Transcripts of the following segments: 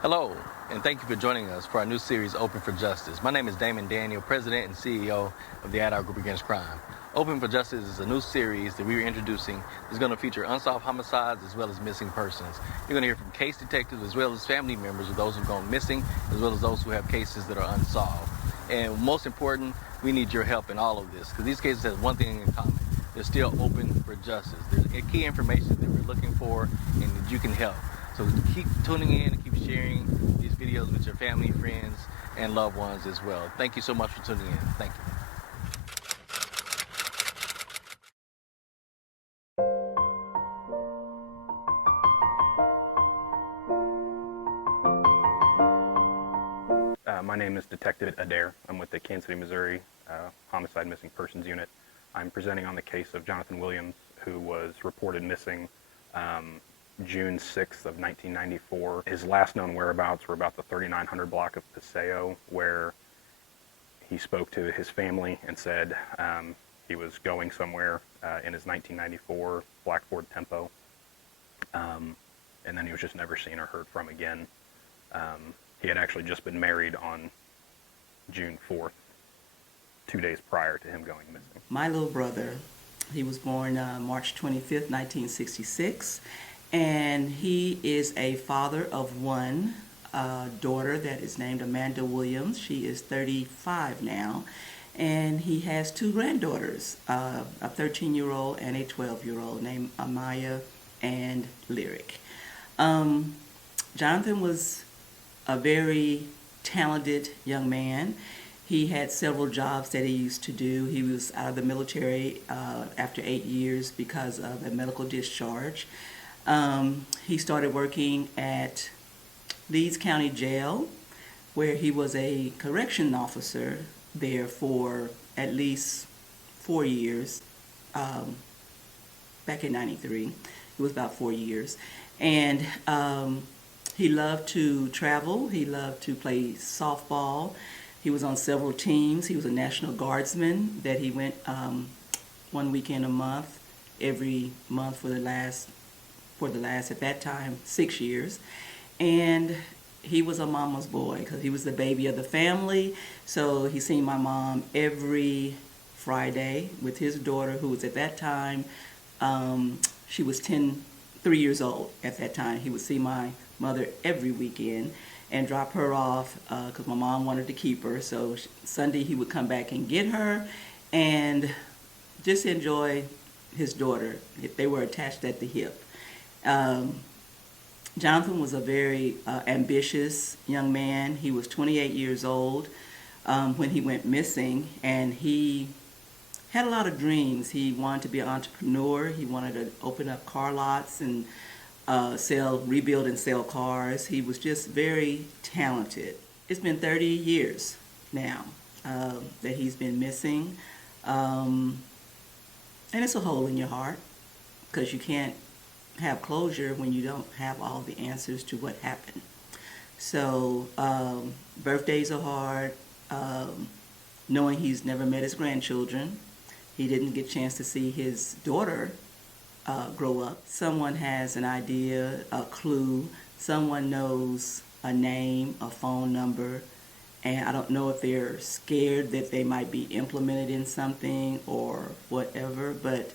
Hello, and thank you for joining us for our new series, Open for Justice. My name is Damon Daniel, President and CEO of the Ad-Hoc Group Against Crime. Open for Justice is a new series that we are introducing that's going to feature unsolved homicides as well as missing persons. You're going to hear from case detectives as well as family members of those who've gone missing, as well as those who have cases that are unsolved. And most important, we need your help in all of this, because these cases have one thing in common. They're still open for justice. There's key information that we're looking for and that you can help. So keep tuning in and keep sharing these videos with your family, friends, and loved ones as well. Thank you so much for tuning in. Thank you. My name is Detective Adair. I'm with the Kansas City, Missouri Homicide Missing Persons Unit. I'm presenting on the case of Jonathan Williams, who was reported missing June 6th of 1994. His last known whereabouts were about the 3900 block of Paseo, where he spoke to his family and said he was going somewhere in his 1994 black Ford Tempo, and then he was just never seen or heard from again. He had actually just been married on June 4th, 2 days prior to him going missing. My little brother, he was born March 25th, 1966, and he is a father of one daughter that is named Amanda Williams. She is 35 now, and he has two granddaughters, a 13-year-old and a 12-year-old named Amaya and Lyric. Jonathan was a very talented young man. He had several jobs that he used to do. He was out of the military after 8 years because of a medical discharge. He started working at Leeds County Jail, where he was a correction officer there for at least 4 years. Back in '93, it was about 4 years. And he loved to travel. He loved to play softball. He was on several teams. He was a National Guardsman that he went 1 weekend a month, every month for the last at that time 6 years. And he was a mama's boy because he was the baby of the family. So he seen my mom every Friday with his daughter, who was at that time, she was 3 years old at that time. He would see my mother every weekend and drop her off because my mom wanted to keep her. So Sunday he would come back and get her and just enjoy his daughter. They were attached at the hip. Jonathan was a very ambitious young man. He was 28 years old when he went missing, and he had a lot of dreams. He wanted to be an entrepreneur. He wanted to open up car lots and rebuild and sell cars. He was just very talented. It's been 30 years now that he's been missing. And it's a hole in your heart because you can't have closure when you don't have all the answers to what happened. So birthdays are hard. Knowing he's never met his grandchildren. He didn't get a chance to see his daughter grow up. Someone has an idea, a clue. Someone knows a name, a phone number, and I don't know if they're scared that they might be implemented in something or whatever, but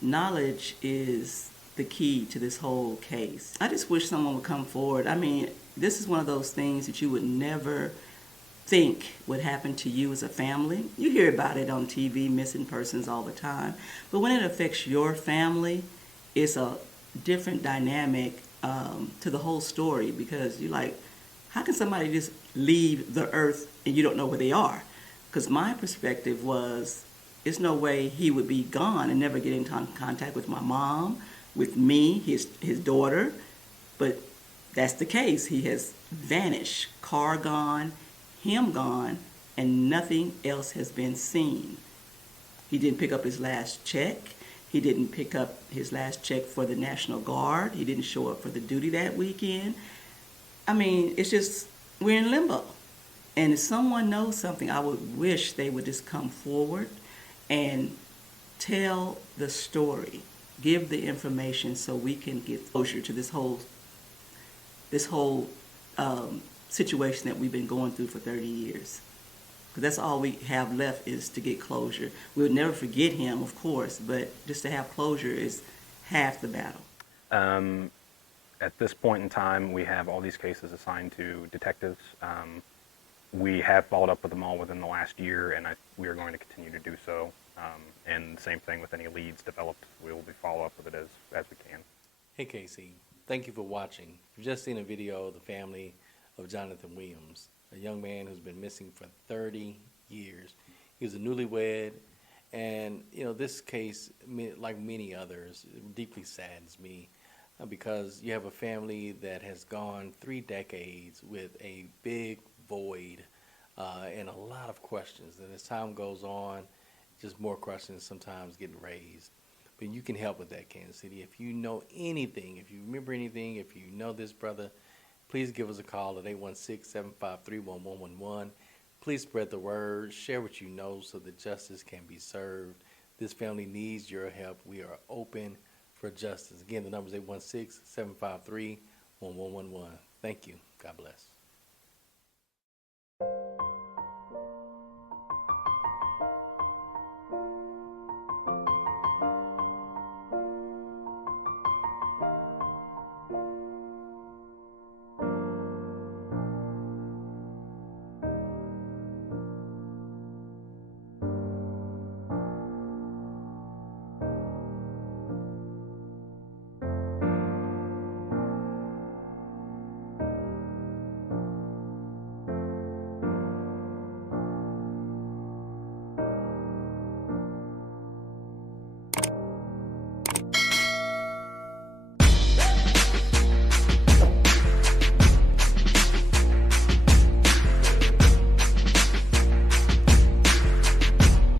knowledge is the key to this whole case. I just wish someone would come forward. I mean, this is one of those things that you would never think would happen to you as a family. You hear about it on TV, missing persons all the time. But when it affects your family, it's a different dynamic to the whole story, because you're like, how can somebody just leave the earth and you don't know where they are? Because my perspective was, there's no way he would be gone and never get in contact with my mom, with me, his daughter. But that's the case. He has vanished, car gone, him gone, and nothing else has been seen. He didn't pick up his last check. He didn't pick up his last check for the National Guard. He didn't show up for the duty that weekend. I mean, it's just, we're in limbo. And if someone knows something, I would wish they would just come forward and tell the story, give the information so we can get closure to this whole situation that we've been going through for 30 years. Because that's all we have left is to get closure. We would never forget him, of course, but just to have closure is half the battle. At this point in time, we have all these cases assigned to detectives. We have followed up with them all within the last year, and we are going to continue to do so. And same thing with any leads developed, we will follow up with it as we can. Hey Casey, thank you for watching. You've just seen a video of the family of Jonathan Williams, a young man who's been missing for 30 years. He was a newlywed, and this case, like many others, deeply saddens me because you have a family that has gone 3 decades with a big void and a lot of questions. And as time goes on, just more questions sometimes getting raised. But you can help with that, Kansas City. If you know anything, if you remember anything, if you know this brother, please give us a call at 816-753-1111. Please spread the word. Share what you know so that justice can be served. This family needs your help. We are open for justice. Again, the number is 816-753-1111. Thank you. God bless.